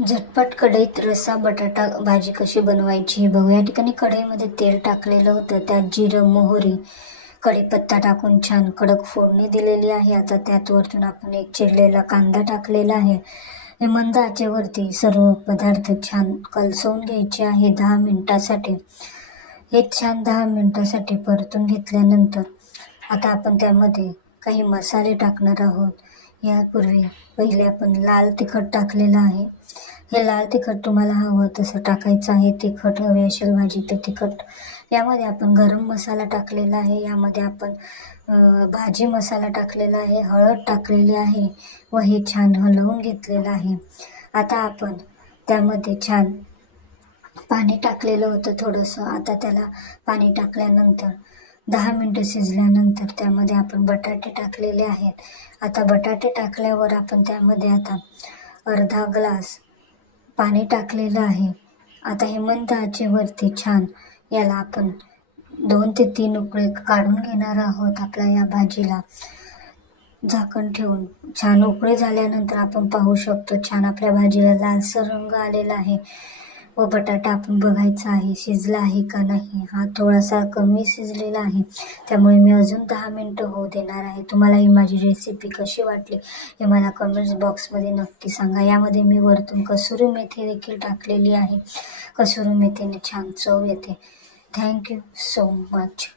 झटपट कढईत रस्सा बटाटा भाजी कशी बनवायची हे बघूया. या ठिकाणी कढईमध्ये तेल टाकलेलं होतं, त्यात जिरं, मोहरी, कढीपत्ता टाकून छान कडक फोडणी दिलेली आहे. आता त्यात वरतून आपण एक चिरलेला कांदा टाकलेला आहे. हे मंद आचेवरती सर्व पदार्थ छान कलसवून घ्यायचे आहे 10 मिनिटासाठी. हे छान 10 मिनिटासाठी परतून घेतल्यानंतर आता आपण त्यामध्ये काही मसाले टाकणार आहोत. यापूर्वी पहिले आपण लाल तिखट टाकलेलं आहे. हे लाल तिखट तुम्हाला हवं तसं टाकायचं आहे. तिखट हवी असेल भाजी तर तिखट. यामध्ये आपण गरम मसाला टाकलेला आहे. यामध्ये आपण भाजी मसाला टाकलेला आहे, हळद टाकलेली आहे व हे छान हलवून घेतलेलं आहे. आता आपण त्यामध्ये छान पाणी टाकलेलं होतं थोडंसं. आता त्याला पाणी टाकल्यानंतर 10 मिनिटं शिजल्यानंतर त्यामध्ये आपण बटाटे टाकलेले आहेत. आता बटाटे टाकल्यावर आपण त्यामध्ये आता अर्धा ग्लास पाणी टाकलेलं आहे. आता हे मंद आचेवरती छान याला आपण 2 ते 3 उकळी काढून घेणार आहोत. आपल्या या भाजीला झाकण ठेवून छान उकळी झाल्यानंतर आपण पाहू शकतो छान आपल्या भाजीला लालसर रंग आलेला आहे व बटाटा आपण बघायचा आहे शिजला आहे का नाही. हा थोडासा कमी शिजलेला आहे, त्यामुळे मी अजून 10 मिनिटं होऊ देणार आहे. तुम्हाला ही माझी रेसिपी कशी वाटली हे मला कमेंट्स बॉक्समध्ये नक्की सांगा. यामध्ये मी वरतून कसुरी मेथी देखील टाकलेली आहे. कसुरी मेथीने छान चव येते. Thank you so much.